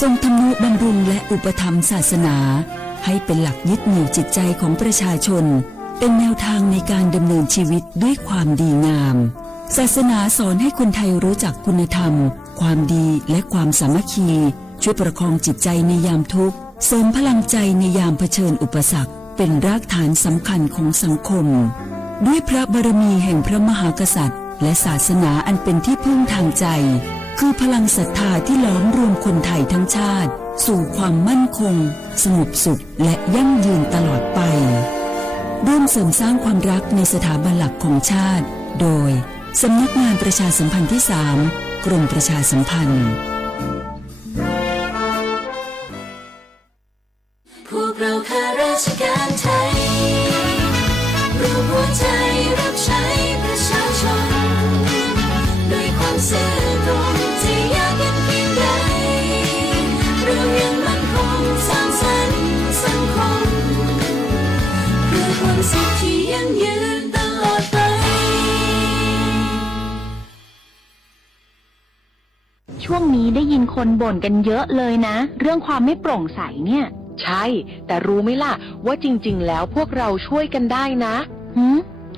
ทรงทำนุบำรุงและอุปถัมภ์ศาสนาให้เป็นหลักยึดเหนี่ยวจิตใจของประชาชนเป็นแนวทางในการดำเนินชีวิตด้วยความดีงามศาสนาสอนให้คนไทยรู้จักคุณธรรมความดีและความสามัคคีช่วยประคองจิตใจในยามทุกข์เสริมพลังใจในยามเผชิญอุปสรรคเป็นรากฐานสำคัญของสังคมด้วยพระบารมีแห่งพระมหากษัตริย์และศาสนาอันเป็นที่พึ่งทางใจคือพลังศรัทธาที่ล้อมรวมคนไทยทั้งชาติสู่ความมั่นคงสงบสุขและยั่งยืนตลอดไปร่วมเสริมสร้างความรักในสถาบันหลักของชาติโดยสำนักงานประชาสัมพันธ์ที่ 3 กรมประชาสัมพันธ์พวกเราข้าราชการไทยรวมหัวใจรับใช้ประชาชนด้วยความซื่อตรงที่ยากเย็นเพียงใดเรายังมั่นคงสร้างสรรค์สังคมเพื่อความสุขที่ยั่งยืนตลอดไปช่วงนี้ได้ยินคนบ่นกันเยอะเลยนะเรื่องความไม่โปร่งใสเนี่ยใช่แต่รู้ไหมล่ะว่าจริงๆแล้วพวกเราช่วยกันได้นะ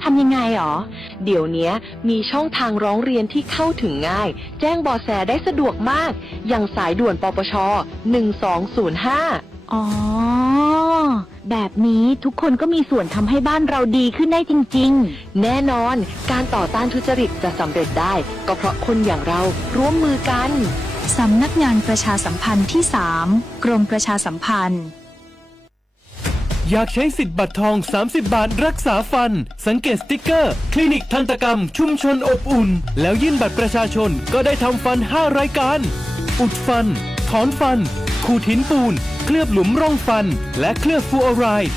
ทำยังไงหรอเดี๋ยวนี้มีช่องทางร้องเรียนที่เข้าถึงง่ายแจ้งเบาะแสได้สะดวกมากอย่างสายด่วนปปช1205อ๋อแบบนี้ทุกคนก็มีส่วนทำให้บ้านเราดีขึ้นได้จริงๆแน่นอนการต่อต้านทุจริตจะสำเร็จได้ก็เพราะคนอย่างเราร่วมมือกันสำนักงานประชาสัมพันธ์ที่ 3 กรมประชาสัมพันธ์อยากใช้สิทธิ์บัตรทอง30 บาทรักษาฟันสังเกตสติ๊กเกอร์คลินิกทันตกรรมชุมชนอบอุ่นแล้วยื่นบัตรประชาชนก็ได้ทำฟัน5รายการอุดฟันถอนฟันขูดหินปูนเคลือบหลุมร่องฟันและเคลือบฟลูออไรด์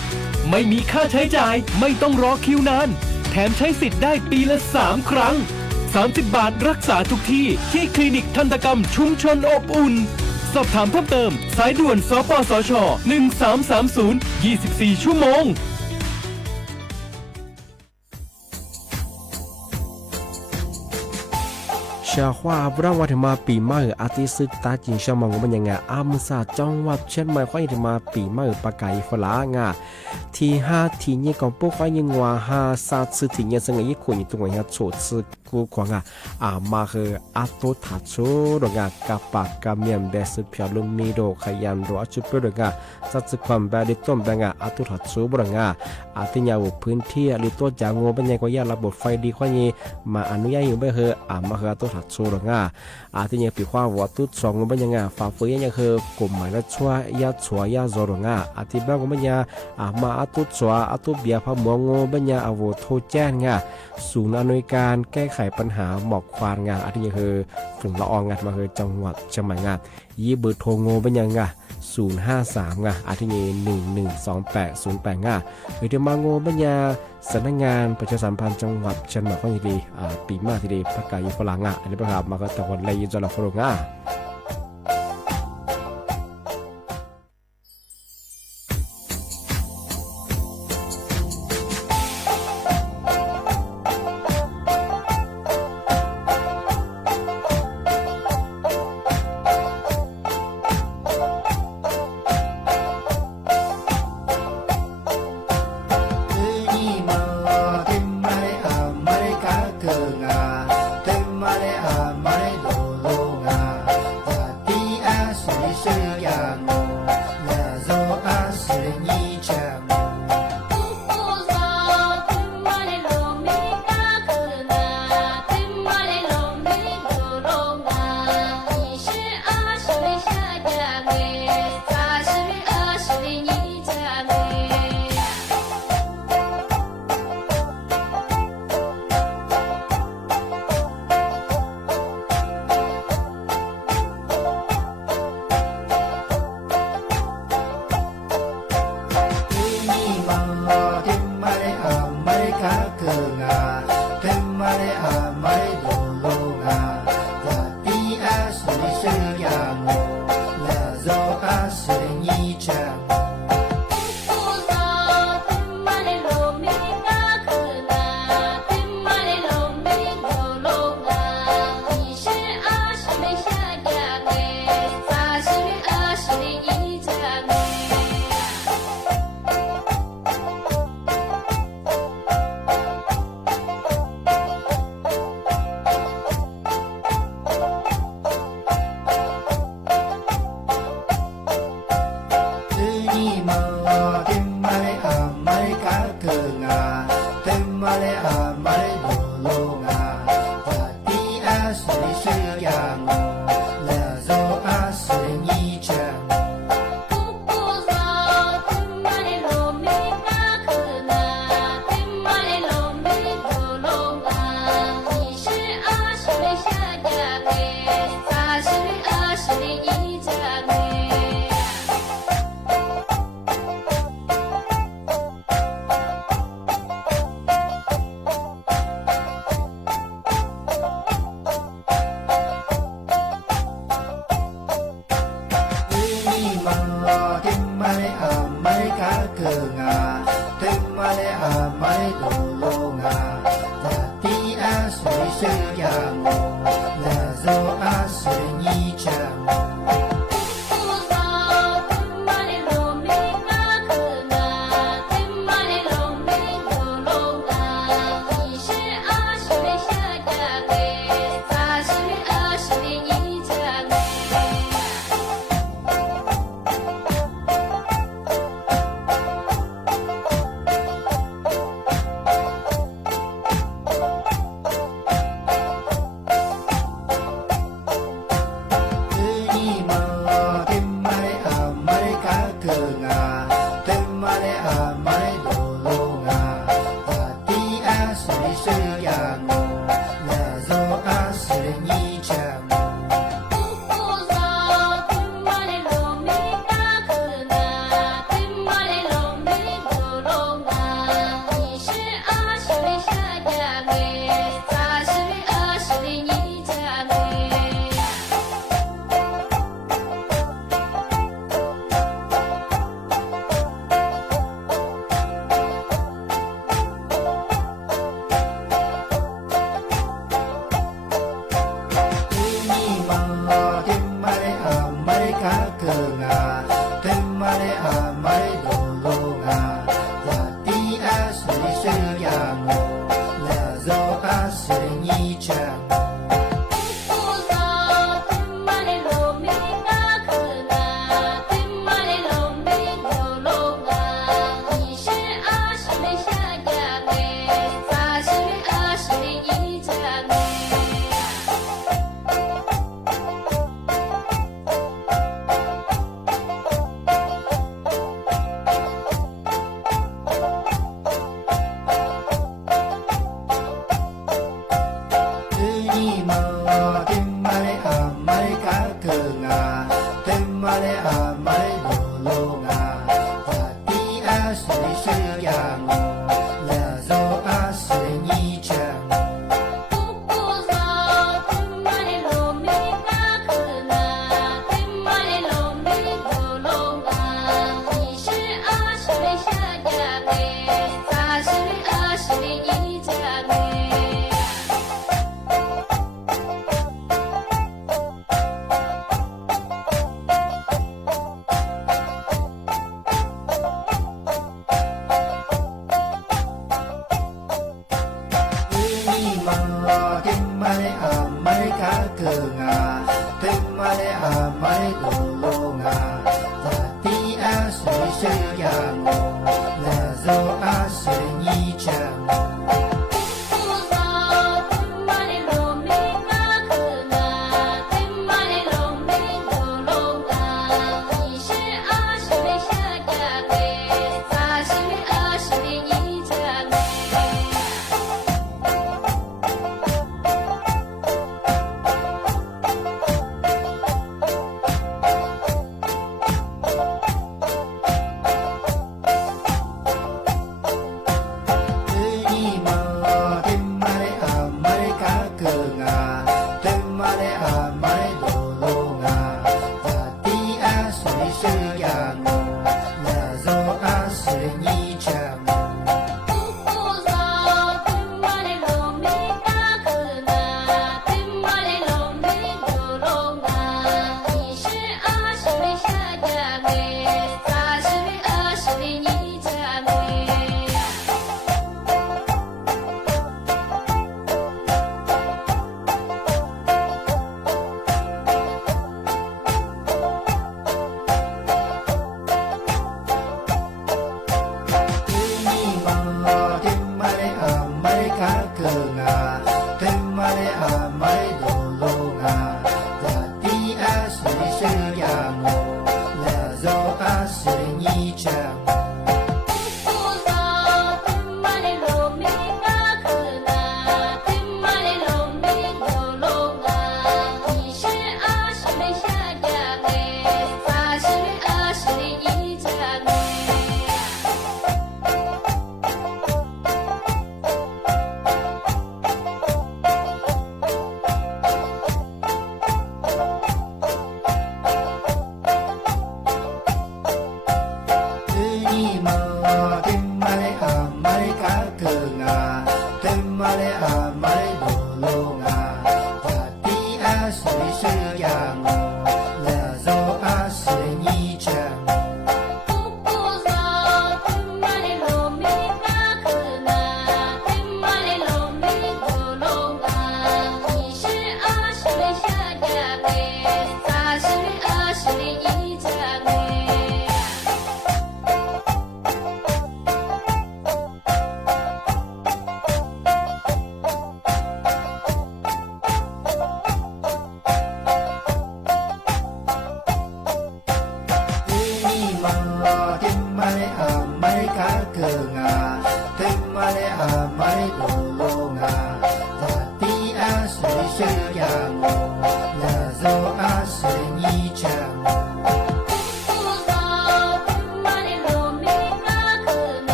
ไม่มีค่าใช้จ่ายไม่ต้องรอคิวนานแถมใช้สิทธิ์ได้ปีละ3 ครั้ง30 บาทรักษาทุกที่ที่คลินิกทันตกรรมชุมชนอบอุ่นสอบถามเพิ่มเติมสายด่วนสปสช1330 24 ชั่วโมงชาว่าบราวาธมาปีใหม่อาทิตย์ตาจิงชามองมันยังไงอามุสาจังหวัดเชียงใหม่ควายธมาปีใหม่ปากไก่ฝรั่งที่5ที่นี่ก็พวกควายยังว่า5 3ที่ที่นี่สังเกตคนอยู่ตรงนี้โฉดซึกูขวางมาคืออาตุทัดโซดงกับปากกับเมียนเบสพิอาลุมีโดขยันโดอาจุเปดงสัตว์ความแบบดิต้มแบงอาตุทัดโซบงอาทิยาวพื้นที่หรือตัวจางงูเป็นยังก็ยาระบบไฟดีควายนี้มาอนุญาตอยู่ไม่เหรอมาคืออาตุทัดโซดงอาทิยังปีความวัตถุสองงูเป็นยังฝ่าฝืนยังคือกลุ่มหมายละชัวยาชัวยาโซดงอาทิบ้างงูเป็นยังมาอาตุชัวอาตุเบียพมัวงูเป็นยังอาวุธโทแจ้งศูนย์อำนวยการแก้ไขปัญหาหมอกควานอาทิยังคือฝุ่นละอองมาคือจังหวัดเชียงใหม่ยี่เบอร์โทรงูเป็นยัง053อาทิยัง112808หรือที่มางูเป็นยังสำนักงานประชาสัมพันธ์จังหวัดเชียงใหม่ก็ยังดีปีมากทีเดียวประกาศยุฝรั่งอันนี้ประกาศมาก็ตะวันเลยยินจอละฝรั่งれかくがてまれあまれどろがやってあすりせるやもなぞあすりにちゃん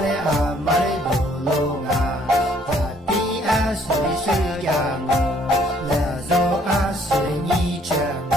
嘞啊嘛嘞噜噜啊，呀地啊是嘞是呀我，来走啊是嘞你家我。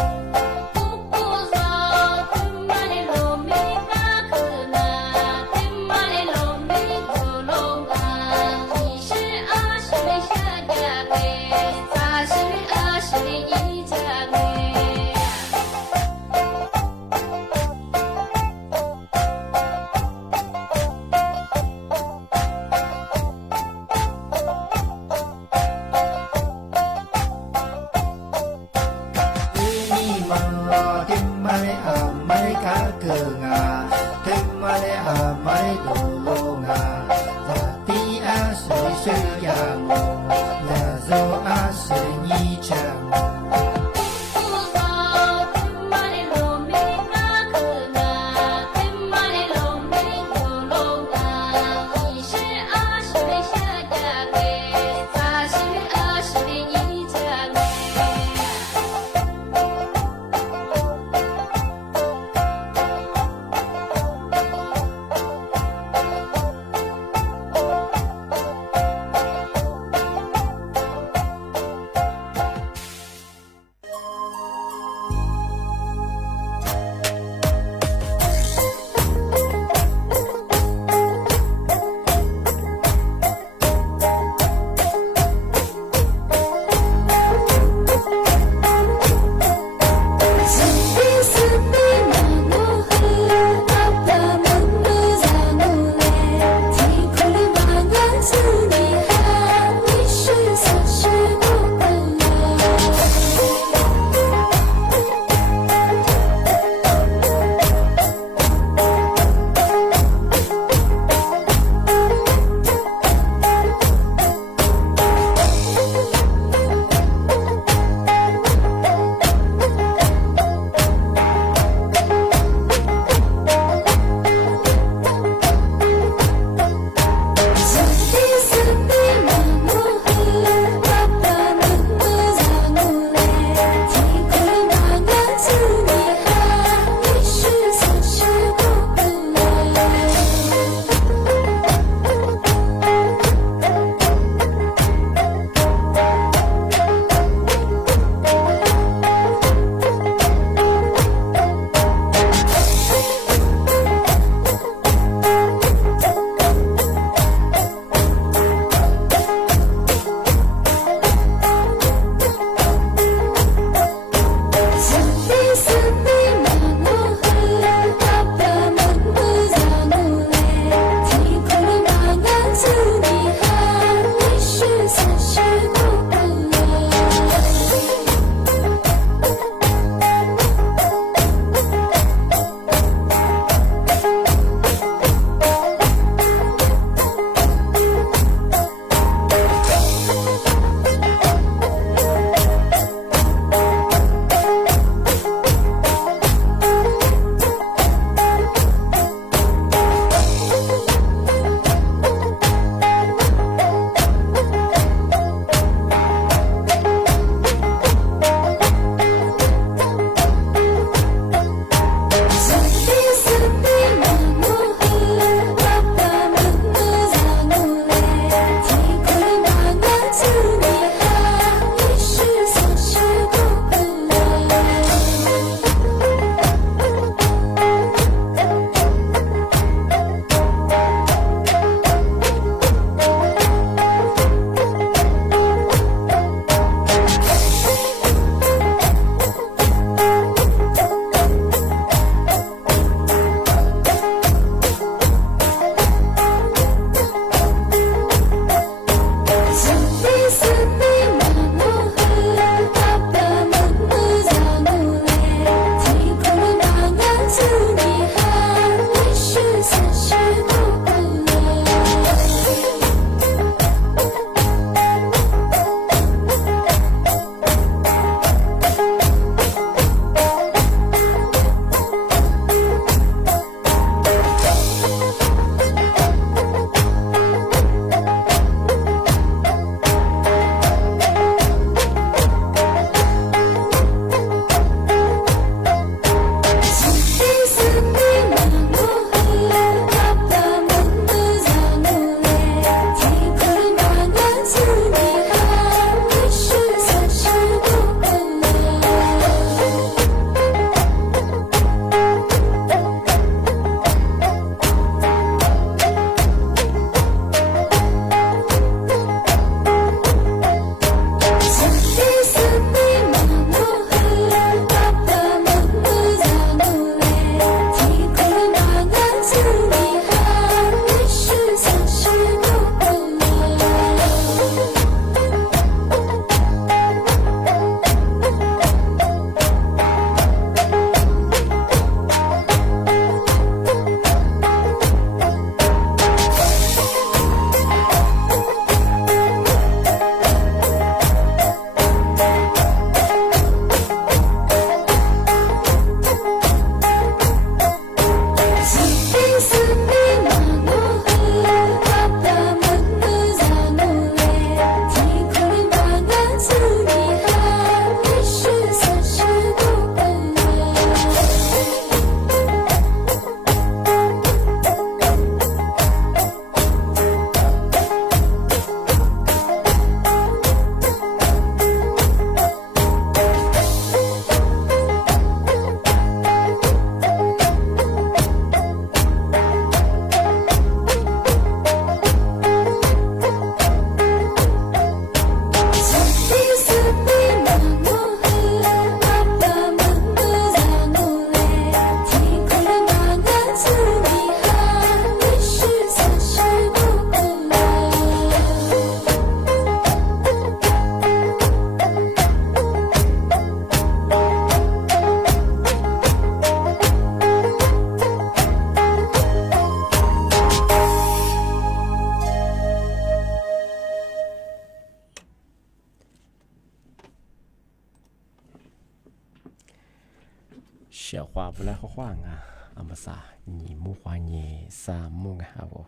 小花不来好话啊，阿么啥，你木花你啥木啊？我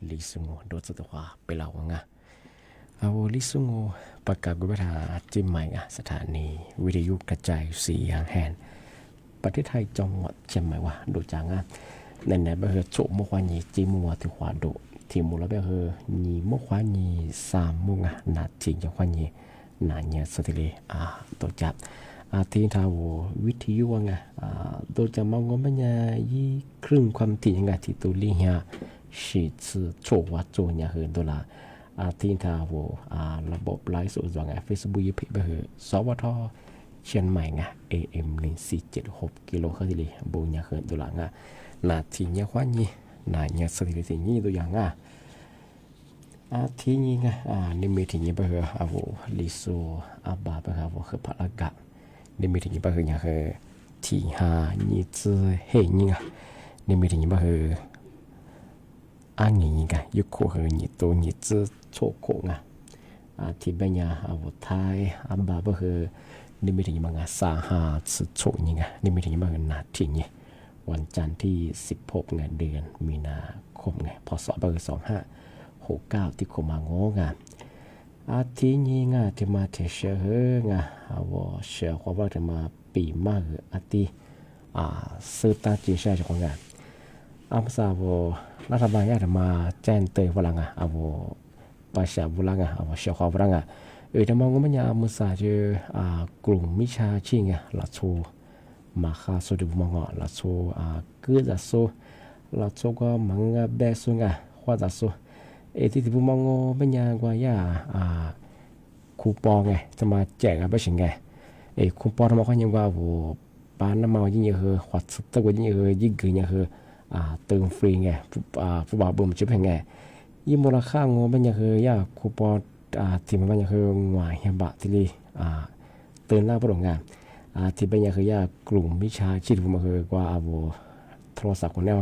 李松我多子的话ไปเราอ่ะเอาลิซุงประกาศกุบทาจิมใหม่สถานีวิทยุกระจายเสียงแห่งประเทศไทยจังหวัดเชียงใหม่ว่าดูจังในเบอร์โฉมควานีจิมัวที่ขวาดูที่มูลเบอร์นีมควานีสามมุงนาจิงจังควานีนาเนียสติเลตัวจับที่ทาววิทยุตัวจะมองว่ามันยี่ครึ่งความถี่ยังไงที่ตัวลีเฮียสิชื่อโฉวัดโจเนี่ยเหินตัวละที่ทาวระบบไลฟ์สดว่าเฟซบุ๊กยี่เบอร์สวทเชียงใหม่AM 1476กิโลเฮิรตซ์เลยบุญยาเหินตัวละนาทีเนี้ยควานี่นาเนี่ยสถิตินี้ตัวอย่างทีนี้นี่มีทีนี้เบอร์ลิโซบาเบอร์คือพลักกะนี่มีทีนี้เบอร์อย่างคือที่นี่จื้อเฮนี่นี่มีทีนี้เบอร์นี่ยุคคือนี่ตัวนี่จื้อโชโกที่เป็นอย่างไทยบาเบอร์นี่มีทีนี้มันสาหัสโชนี่นี่มีทีนี้มันนาทีนี้วันจันทร์ที่16เดือนมีนาคมพศเบอร์2569ที่ขมางงทีนี้ที่มาเทเชอว่าเชื่อว่าจะมาปีมากที่สื่อต่างจีนใช่ไหมของภาษารัฐบาลจะมาแจ้งเตือนว่าภาษาบุรังเชื่อว่าบุรังจะมองว่ามันจะภาษาจะกลุ่มมิชาชีละชูมาค่าสุดมองละชูกือจะสู้ละชูก็มังเบสุว่าจะสู้ที่ที่ผมมองเป็นยังไงคูปองจะมาแจกไม่ใช่คูปองทำมาคนยังว่าปานน้ำมันยิ่งเยอะขวดสุดตัวยิ่งเยอะยิ่งเกินเยอะเติมฟรีผู้บ่าวบ่มจุ๊บยิ่งมูลค่างเป็นยังคูปองที่มันเป็นยังหวายบะที่นี่เติมหน้าผู้ลงงานที่เป็นยังกลุ่มวิชาชีพมันกว่าโทรศัพท์คนแน่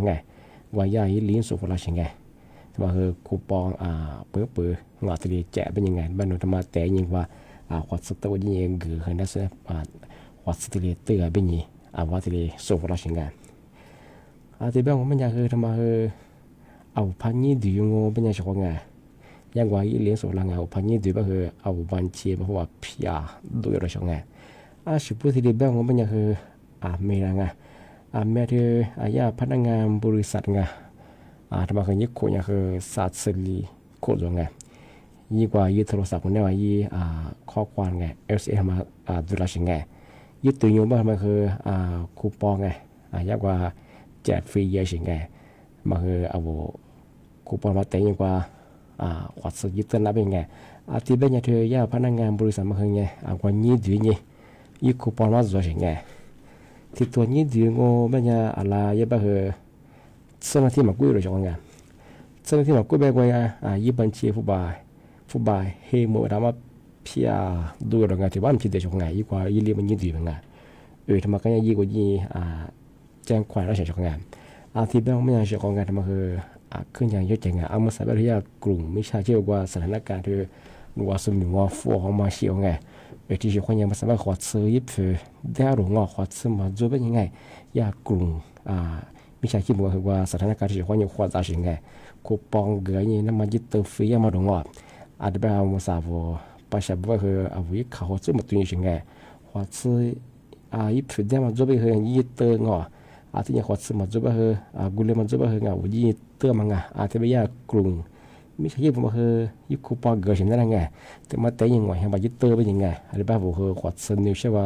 ว่ายิ่งลิ้นสุขเราใช่ว่าคูปองเปื่องาตรีแจกเป็นยังไงบ้านเราทำมาแต่ยังว่าขวัดสตว์ยังเกิดขึ้นได้สิขวัดสตรีเตือเป็นยังว่าตรีส่งเราชิงกันที่บ้านผมเป็นยังทำมาเอาพันยี่ดีงเป็นยังชอบไงยังว่าอีเลี้ยงส่งเราเอาพันยี่ดีบ้างเอาบัญชีมาว่าพิจารดูเราชอบไงสิบที่บ้านผมเป็นยังเมียไงเมียที่พนักงานบริษัทไงทำมาคือยิ่งคนยังคือสัตว์สิริโคตรไงยิ่งกว่ายิ่งโทรศัพท์คนนี้ว่ายิ่งข้อความไง LCA มาดูแลสิ่งไงยิ่งตัวยิ่งบ้างมันคือคูปองไงยิ่งกว่าแจกฟรีเยอะสิ่งไงมันคือคูปองมาแต่ยิ่งกว่าขวัญสุดยิ่งเต้นนับยังไงที่เป็นยังเธอย่าพนักงานบริษัทมาคือไงกว่ายิ่งดียิ่งคูปองมาดูสิ่งไงที่ตัวยิ่งดีงเป็นยังอะไรยิ่งบ้างคือเส้นที่มากู้เลยจังไงเส้นที่มากู้แบบว่ายี่บัญชีผู้บายเฮโมดามาพิจดูเรื่องที่ว่ามันคิดได้จังไงยี่กว่ายี่เลี้ยมันยี่ดีเป็นไงทำไมก็ยังยี่กว่ายี่แจ้งความแล้วเฉยจังไงที่เบื้องไม่ยังเฉยจังไงทำไมคือขึ้นอย่างเยอะจังไงเอามาใส่ไปที่กลุ่มมิชาชีพว่าสถานการณ์ที่ว่าสมิงว่าฟัวของมาเชียวไงที่เฉยคนยังมาสามารถขวัญซื้อยิบเพื่อได้หลงงอขวัญซื้อมาดูเป็นยังไงยากลุ่มมิชาชีพบอกว่าสถานการณ์ที่คนยังขวดตาสิ่งไงคูปองเกยนี่น้ำมันยึดเติมฟรีมาดงอดอาจจะเป็นเอามาสาวประชาชนคือเอาวิเขาซื้อมาตัวนี้สิ่งไงขวดซื้อยิบฟรีได้มาจุดไปคือยึดเติมงอที่ยังขวดซื้อมาจุดไปคือกุเลมันจุดไปคือไงยึดเติมมังอาจจะเป็นยากลุ่มมิชาชีพบอกคือยึดคูปองเกยสิ่งนั้นไงแต่มาแต่ยังไงยังมายึดเติมเป็นยังไงอาจจะเป็นบอกคือขวดซื้อนิวใช่ว่า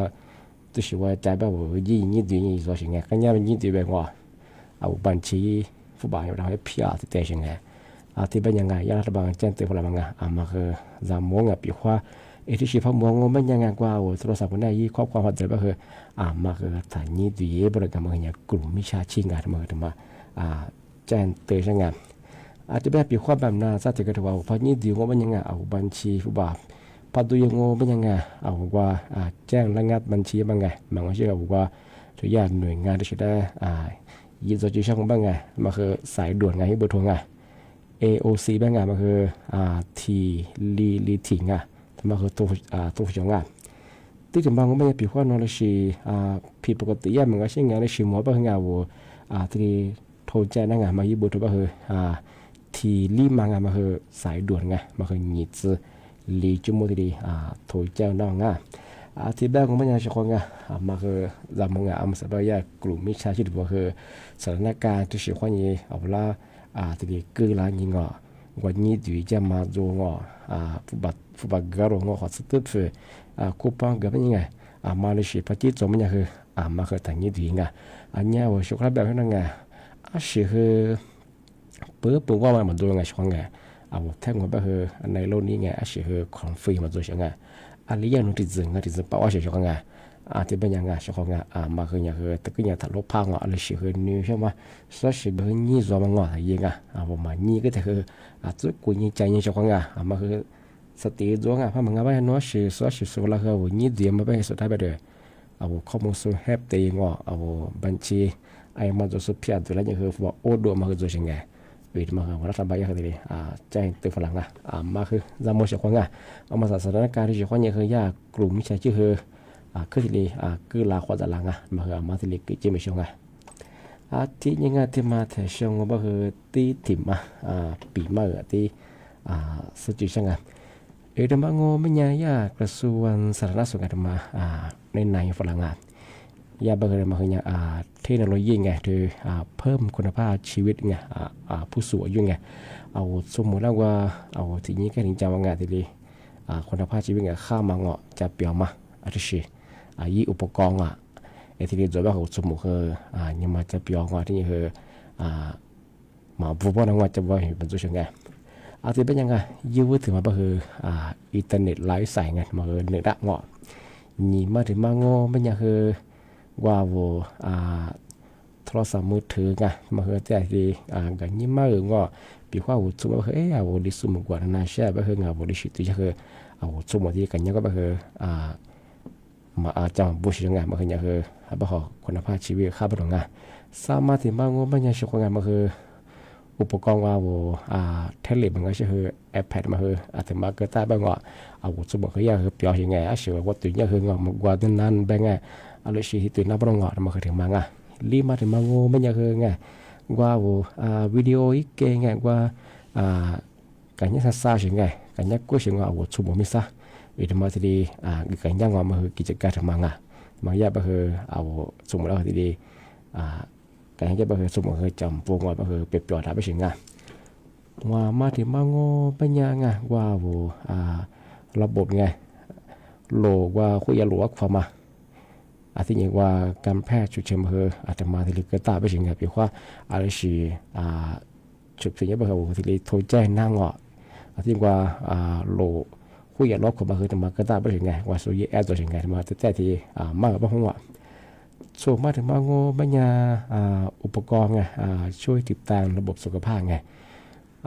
ตัวชื่อว่าใจแบบว่ายึดดีนี่ตัวสิ่งไงก็ยังเป็นยึดดีแบบว่าเอาบัญชีผู้บ่าวเราให้พิจารณาที่เตะยังไงที่เป็นยังไงยารัฐบาลแจ้งเตือนพลเมืองมาคือจำมองปีว่าที่ชีพมองเป็นยังไงกว่าโทรศัพท์คนได้ยี่ครอบความหัดใจก็คือมาคือฐานนี้ดีบริการมาอย่างกลุ่มมิชาชีงานมาถึงมาแจ้งเตือนยังไงที่เป็นปีว่าแบบนั้นสัตย์ก็ถือว่าพอนี้ดีว่าเป็นยังไงเอาบัญชีผู้บ่าวพอดูยังงเป็นยังไงเอาว่าแจ้งระงับบัญชีบางไงบางวันเชื่อว่าทุกอย่างหน่วยงานที่จะได้ยินโซจิช่องบ้างไงมันคือสายด่วนไงที่เบอร์โทรไง AOC บ้างไงมันคือทีลีถิงมันคือตัวผู้ชงไง ที่จะมองก็ไม่ผิดว่านอนเลยสิผิดปกติย่ามันก็เช่นงานเลยสิหมอบ้างงานว่าที่โทรแจ้งงานมาญี่ปุ่นตัวบ้างที่รีบมางานมาสายด่วนไงมาหนีจื้อลีจุ่มที่โทรแจ้งน้องงาที่บ้านของมันยังชอบงามาจำงานสบายกลุ่มมิชาชีพว่าสถานการณ์ที่สิความยี่เอาละที่เกิดละยิงวันนี้ดูจะมาดูผู้บักกะโรงขอสตึ๊ดคูปังกับยังไงมาเลเซียพัฒน์จอมันยังมาตั้งยี่ดีไงอันนี้ว่าชกรับแบบนั้นไงสิเปิดปุ่มว่ามันดูไงชกไงแท่งว่าในโลกนี้ไงสิของฟรีมาดูชกไงอันนี้ยังนุ่งติดซึงติดซึงป่าวสิชกไงที่เป็นยังไงชกไงมายังแต่ก็ยังถัดลบพังอะไรสินิวใช่ไหมสักสินี่จอมันงอยังไงว่ามานี่ก็แต่จุดกูนี่ใจนี่ชกไงมาสติจ้องเพราะมันก็ไม่น้อยสิสักสิสุดแล้วว่านี่เดียมันไม่สุดท้ายไปเลยข้อมูลส่วนแฮปตี้งอบัญชีไอ้มันจะสุดเพียรตัวแล้วยังว่าโอ้ดูมาดูยังไงวิธีมารัฐบาลยังไงใจตัวฝรั่งมาจำมวยชกไงมาสถานการณ์ที่ชกเนี่ยยากกลุ่มมิจฉาชีพคือที่คือลาขวดหลังมาที่เกิดเจมิชงที่ยังไงที่มาแต่ชงว่าที่ถิ่มปีมาที่สุดที่ช่างเดิมงไม่ยากระทรวงสาธารณสุขมาในฝรั่งยาบางเรื่องมาเทคโนโลยีไงคือเพิ่มคุณภาพชีวิตไงผู้สูงอายุไงสมมติแล้วว่าทีนี้ก็ถึงจะว่างานที่คุณภาพชีวิตไงข้ามมาจะเปลี่ยนมาอะไรสิยี่อุปกรณ์ที่เรียกว่าสมมติยังมาจะเปลี่ยนที่นี่มาบุบว่านังว่าจะว่าเห็นเป็นตัวเชิงไงที่เป็นยังไงยืดถึงมาอินเทอร์เน็ตไลฟ์สายไงมาเนื้อดักนี่มาถึงมาเป็นยังว่าโทรศัพท์มือถือไงมาแต่ที่กันนี่มาปีว่าสมมติว่าดิสมกว่านาเช่ว่าดิชิตที่สมมติที่กันยังก็มาจำบุษยังไงมาอย่างคุณภาพชีวิตข้าพเจ้าสามารถที่มาเป็นยังชกงานมาอุปกรณ์ว่าเทเลมันก็คือ iPad มาถึงมาเกิดได้บ้างสมมติเขาอยากเปลี่ยนยังไงเชื่อว่าตัวนี้มันกว่านั้นแบงไงอะไรสิ่งที่ตัวนั้นบ้างมาถึงมารีมาถึงมาเป็นยังไงว่าวิดีโออีกเก่งไงว่าการยังซาสิ่งไงการยังกู้สิ่งว่าสมมติมิซะวิธีมาที่การยังมากิจการทำมาอยากสมมติเราที่การยังจะสมมติจำพวกว่าเปรียบเทียบไปสิ่งว่ามาที่มาเป็นยังไงว่าระบบไงโลว่าคุยหลวกความมาที่อย่างว่าการแพทย์ฉุกเฉินอาจจะมาที่เกิดตาไปสิ่งไงเพียงว่าอะไรสิฉุกเฉินยังที่โทรแจ้งนั่งที่ว่าโลคุยหลวกความมาจะมาเกิดตาไปสิ่งไงว่าสุยแอดตัวสิ่งไงมาแต่ที่มากกว่าห้องว่าส่วนมาถึงมาปัญญาอุปกรณ์ไงช่วยติดตามระบบสุขภาพไง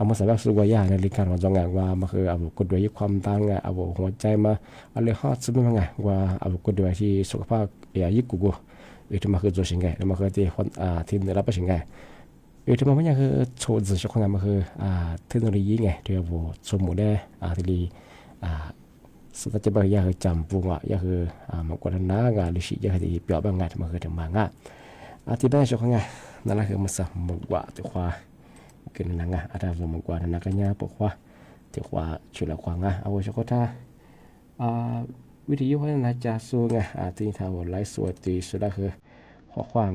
มาสำหรับสุขภาพในรายการของจังหวัดว่ามาคือกดด้วยความต่างไงหัวใจมาอะไรฮอตสุดมั้งไงว่ากดด้วยที่สุขภาพยิ่งกูที่มาคือตัวสิ่งไงมาคือที่คนที่ได้รับสิ่งไงที่มาปัญญาคือโชว์สิ่งของไงมาคือเทคโนโลยีไงที่สมมุติได้ที่สุดท้ายจะบอกอยากจำพวกอยากมากกว่านั้นงานหรือสิ่งอยากที่เปลี่ยนบางงานมาคือถึงบางงานที่เป็นสิ่งของไงนั่นแหละคือมันสมกว่าตัวควาเกินนั่งอะไรสมกว่านั่นกันยาปกว่าตัวควาช่วยละควางเอาไว้ชั่วท่าวิธียุให้นาจาสูงที่ทำไลฟ์สดที่สุดคือข้อความ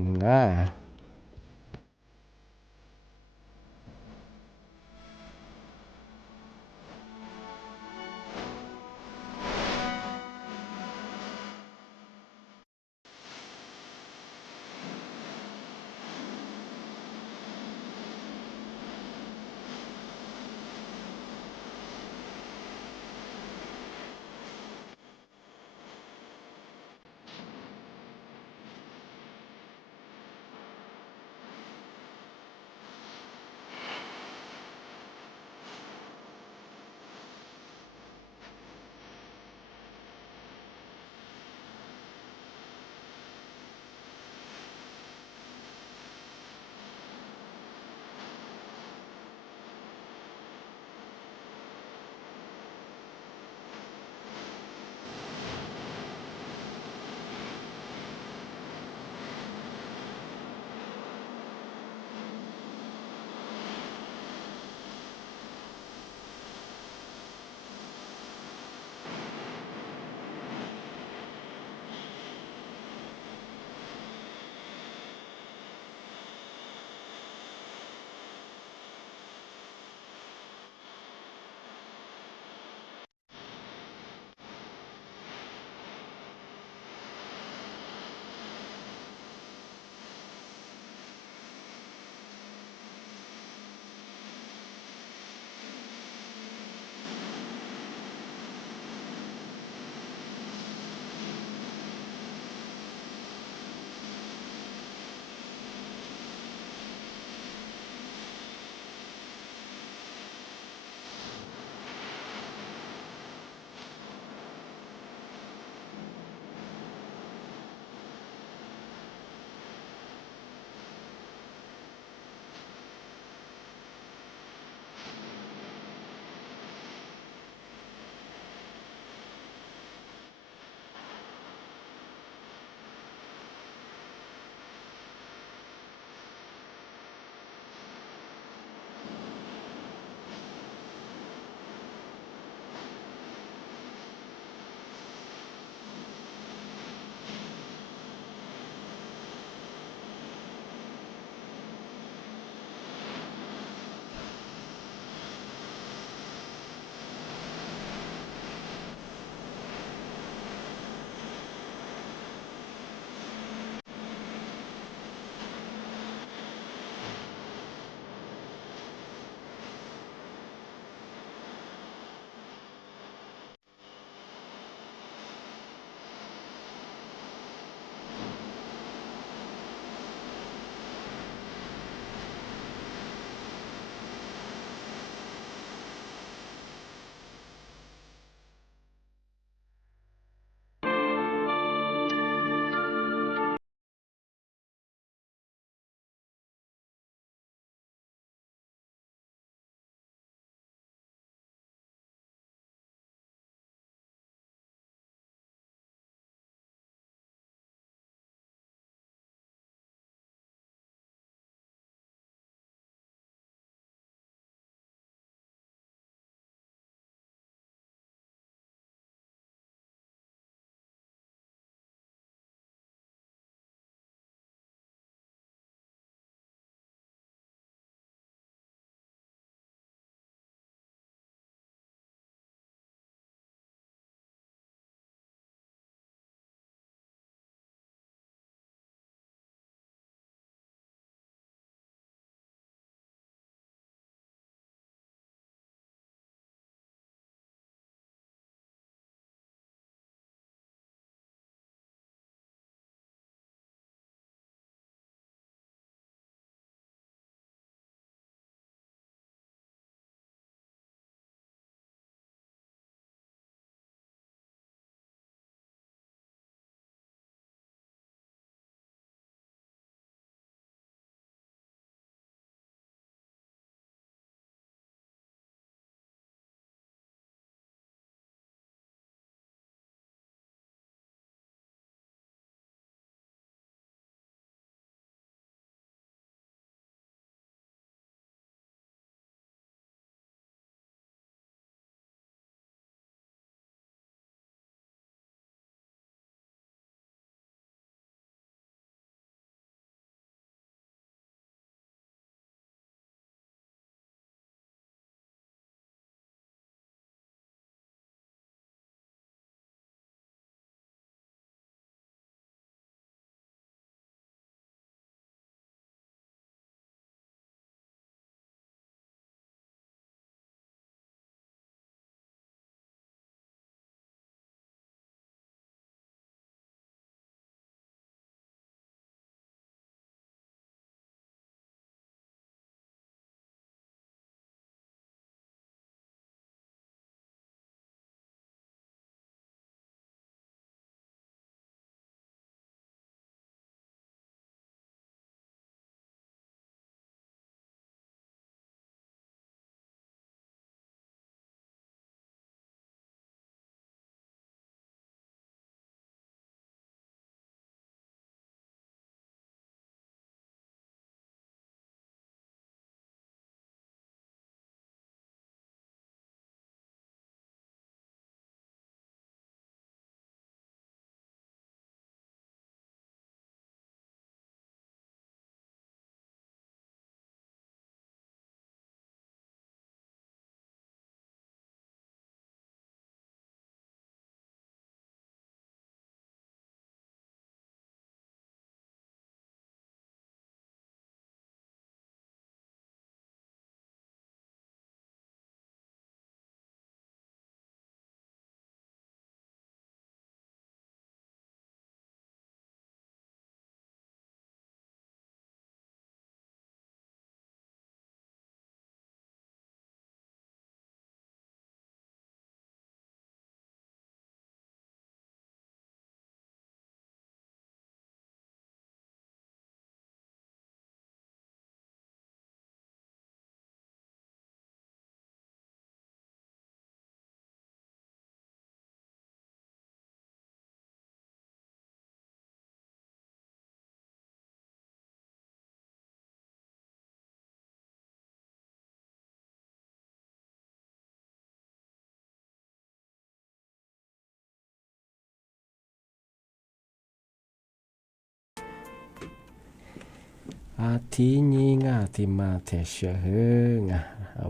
ทีนี้ที่มาเทเชเฮ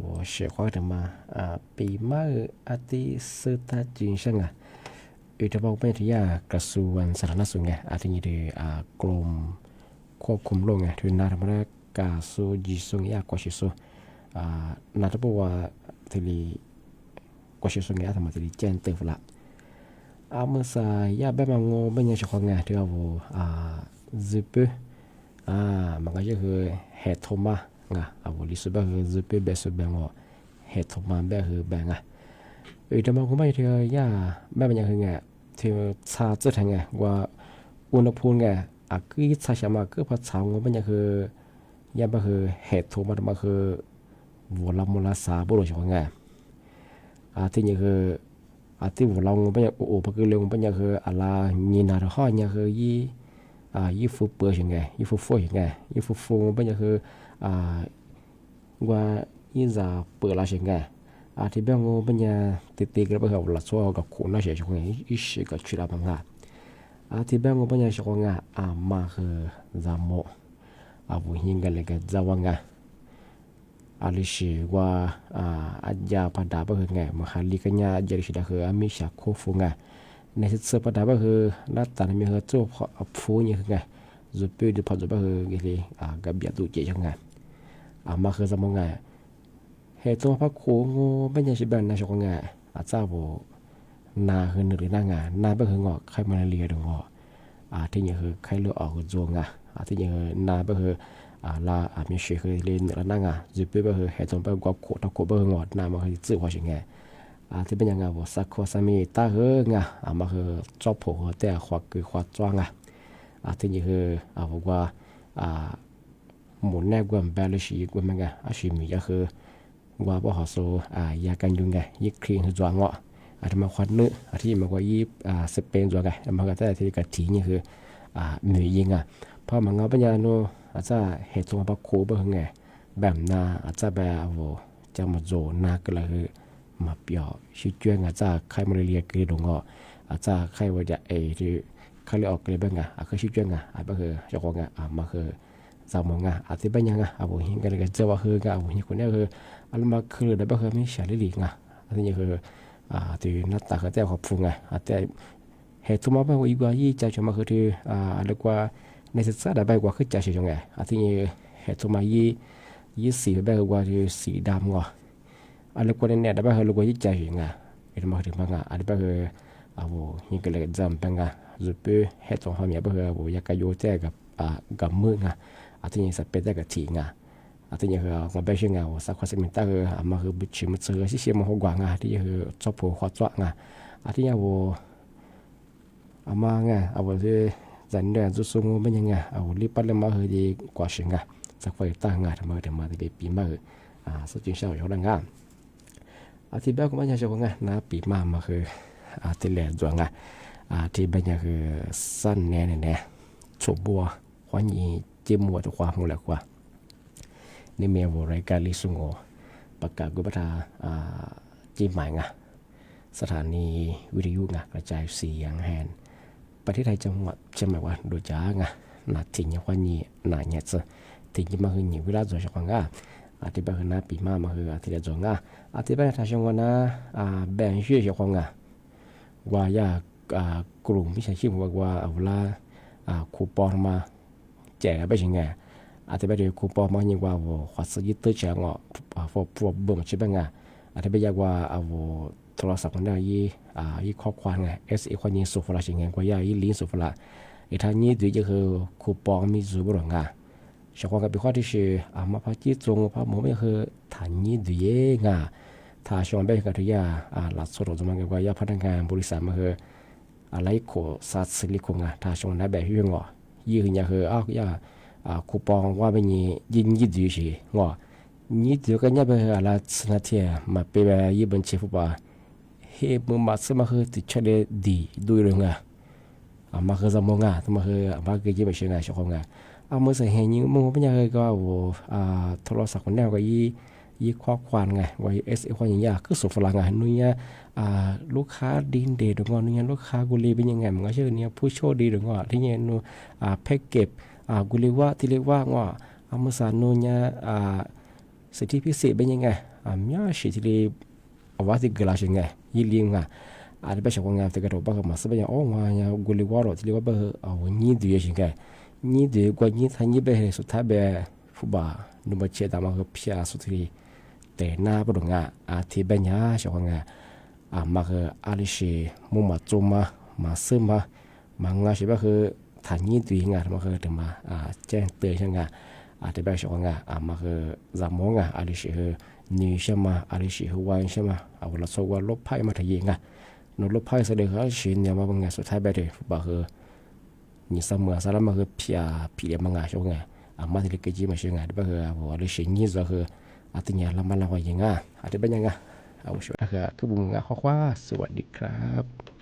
我喜欢的嘛ปีมาอาทิสตาจินช่างอุตบะเป็นที่กระทรวงสาธารณสุขอาทินี้ดีกรมควบคุมโรคที่นาธรรมรักกาสูจิสุงกว่าชิสุนาธรรมว่าที่กว่าชิสุงทำมาที่เจนเตฟละเมื่อสายแบบมังโง่เป็นยังชอบที่ว่าซึบมันก็คือเหตุทมาลิสุบะคือซึบแบบสุบแบบว่าเหตุทมาแบบคือแบบแต่มันก็ไม่ที่แบบมันยังคือที่ชาจะทำว่าอุณหภูมิคือชาชามาคือภาษามันยังคือแบบคือเหตุทมามันคือวัวลำมุลาสาบุรุษของที่นี่คือที่วัวลำมันยังโอ้พักเรื่องมันยังคืออะไรยินอะไรห้อยยังคือยี่ฟูเปอร์ยังยี่ฟูโฟยังยี่ฟูโฟมันยังคือว่ายี่จะเปิดอะไรยังที่แบบงูมันยังติดกับเขาหลักชัวกับคนน่าเสียชงอีสิกับชีราบังที่แบบงูมันยังชงมาคือจามโบุหิงกันเลยกับจาวังลิสิว่าอาจจะพัฒนาไปคือมาหาลิกันยาจริตคือมิชาโคฟุงในสิ่งที่พัฒนาไปคือนัดตานมีเขาจูบฟูนี่คือจุดเปลี่ยนพัฒนาไปคือกี่กับเบียดดูเจยังมาคือจามงเหตุพักโขงไม่ใช่แบบนั้นชงอาจจะว่านาคือหนึ่งหรือนาไปคืองใครมาเรียดงที่นี่คือใครเลือกออกจวงที่นี่คือนาไปคือลามีชื่อคือเรียนแล้วจุดเปลี่ยนไปคือเหตุไปกว่าโคตรโคไปคืองนามาคือจื้อว่าอย่างที่เป็นยังว่าสักข้อสามีตามาคือจอบผัวแต่ขวักคือขวักจ้างที่นี่คือบอกว่าหมุนแนกว่าแบบเลยชีกว่ามันชิมีก็คือว่าบ่หอโซยากันยุงยิครีนจวงอาจจะมาควันเนื้อที่มันว่ายิสเปนจวงมันก็แต่ที่กะทินี่คือมือยิงพอมันเงาปัญญาโนอาจจะเหตุตัวพักโคเบิ่งแบบนาอาจจะแบบจะมาโจนาก็เลยมาเปียวชิจวงอาจจะใครมาเรียกคือดงอาจจะใครว่าจะที่ใครเลยออกเลยบ้างคือชิจวงอาจจะคือเจ้าของมาคือสามงอาจจะเป็นยังบุหิงกันเลยเจ้าว่าคือบุหิงคนนี้คืออันมาคือได้แบบไม่ใช่ลิลิอันนี้คือที่นัดตาเขาแต่ขอบฟุงแต่เหตุมาแบบอีกว่ายี่ใจชมาคือที่เรียกว่าในศึกษาได้แบบว่าคือใจเฉยๆที่นี่เหตุมายี่สีแบบว่าที่สีดำอันเรียกว่าเนี่ยได้แบบเรียกว่ายี่ใจเฉยๆเหตุมาถึงบางอันนี้แบบบุหิงกันเลยจำเป็นจุดเปเหตุของเขาเนี่ยแบบบุอยากโยเจ้กับมือที่นี่สเปซได้กับทีที่นี่คือมาเป็นยังสักความสิ่งต่างมาคือบิชิมเสือที่เชื่อมหัวกว่างที่คือชอบผัวขวดจ้าที่นี่มาที่จันเดียจุดสูงเป็นยังรีบไปเลยมาคือดีกว่าสิ่งสักไฟตั้งทำมาถึงมาที่ปีมาสุดจริงเช้าอยู่ดังที่แบบก็ไม่ใช่ชงนะปีมาคือที่แหลมจวงที่เป็นยังคือสั้นแน่ชูบัวขวานยีเจียมหัวตัวความหมดแล้วกว่านี่เมียวรายการลิซุงโอประกาศกุบทาจีหมายสถานีวิทยุกระจายเสียงแหนประเทศไทยจังหวัดเชียงใหม่ว่าโดยจ้านาถิ่นยังควันยีนาเนี่ยจะถิ่นยังมาคือหนีเวลาจอดช่องที่บ้านนาปีมาคือที่เดียวจงที่บ้านทางช่องวันแบ่งชื่อช่องว่ายากลุ่มวิชาชีพว่าเอาละคูปองมาแจกไปยังไงที่ไปดูคูปองมาอย่างว่าขวัญซื้อตื้อเชียงพวกเบิ่มใช่ไหมที่ไปอยากว่าโทรศัพท์คนยี่ข้อความSE คนนี้สุฟลาเชียงกว่ายี่ลิ้นสุฟลาอีกทางนี้ดูจะคือคูปองมีสูบหลงชาวกับเป็นข้อที่ชื่อมาพักที่ตรงพระหมูไม่คือฐานนี้ดูถ้าชาวบ้านก็ถือหลักสูตรจะมาเกี่ยวกับพนักงานบริษัทมาคืออะไรโคสัตสิลิคงถ้าชาวบ้านแบบยื่นยี่คือคือคูปองว่าเป็นยินยี่ดูสิยี่ดูกันเนี่ยเป็นอะไรสนาทีมาเป็นยี่บัญชีฟุบเฮ้มึงมาสมัครติดเชื้อดีดูเรื่องมาคือจำมงมาคือมาคือยี่ไม่ใช่ชาวบ้านเมื่อใส่เห็นยิ่งมึงเป็นยังไงก็โทรศัพท์คนแนวก็ยี่ข้อความว่าSE คนอย่างก็สุฟลางนู่นเนี่ยลูกค้าดีเด่นนู่นเนี่ยลูกค้ากุลีเป็นยังไงมันก็เชื่อเนี่ยผู้โชคดีหรือว่าที่เนี่ยนู่นแพ็กเกจกุลีว่าที่เรียกว่า อามุสานุญาสิทธิพิเศษเป็นยังไงมีสิทธิอวัติกลาชิงไงยิลิงอ่ะada ba shakwa ngam tega ba ma sa ba ya o wa ya guli waro ti ba a wo ni du ye shinga ni de gwa ni tha ni be he su tha be fu ba nu ba che da ma ga pya su ti te na ba do nga a ti ba nya shakwa nga a ma ga a li shi mu ma zo ma se ma nga shi ba he tha ni du nga ma ga de ma a chen te shinga a te ba shakwa nga a ma ga za mo nga a li shi he ni shama a li shi he wa shama a wala so wa lo pai ma ta yi nga nô lô phai sẽ được hết chuyện nhà mà bằng ngày số thái bé thì bà hơ như sao mà sao mà hơ pia mà ngày số ngày mà thì cái gì mà số ngày bà hơ vào lấy chuyện như giờ hơ tình nhà làm là vậy nga thì bây giờ nga số hơ cứ bùng nga khoaสวัสดีครับ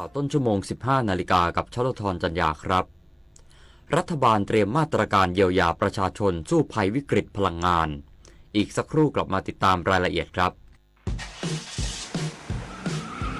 ข่าวต้นชั่วโมง 15 นาฬิกากับชลธรจัญญาครับรัฐบาลเตรียมมาตรการเยียวยาประชาชนสู้ภัยวิกฤตพลังงานอีกสักครู่กลับมาติดตามรายละเอียดครับ